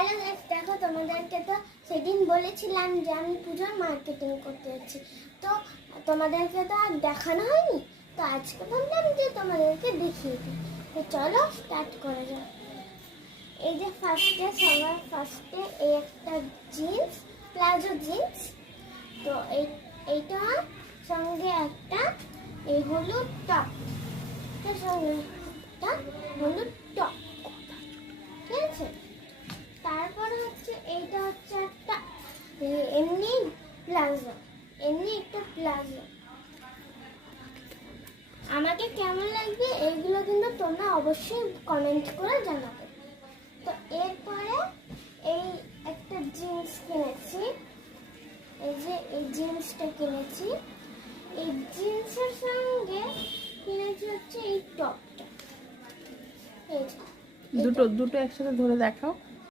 Hello guys, দেখো তোমাদেরকে তো সেদিন বলেছিলাম যে আমি পুজোর মার্কেটিং করতে যাচ্ছি। তো তোমাদেরকে তো আর দেখানো হয়নি, তো আজকে ভাবলাম যে তোমাদেরকে দেখিয়ে দিই। তো চলো স্টার্ট করা যাক। এই যে সবার ফার্স্টে এই একটা জিন্স, প্লাজো জিন্স। তো এইটা সঙ্গে একটা এই হলুদ টপ, এটার সঙ্গে একটা হলুদ টপ, ঠিক আছে। তারপর হচ্ছে এইটা হচ্ছে একটা এমনি প্লাজো, এমনি একটা প্লাজো। আমাকে কেমন লাগবে এইগুলো কিন্তু তোমরা অবশ্যই কমেন্ট করে জানাবে। তো এরপরে এই একটা জিন্স কিনেছি, এই যে এই জিন্সটা কিনেছি। এই জিন্সের সঙ্গে কিনেছি হচ্ছে এই টপটা। এই যে দুটো একসাথে ধরে দেখাও।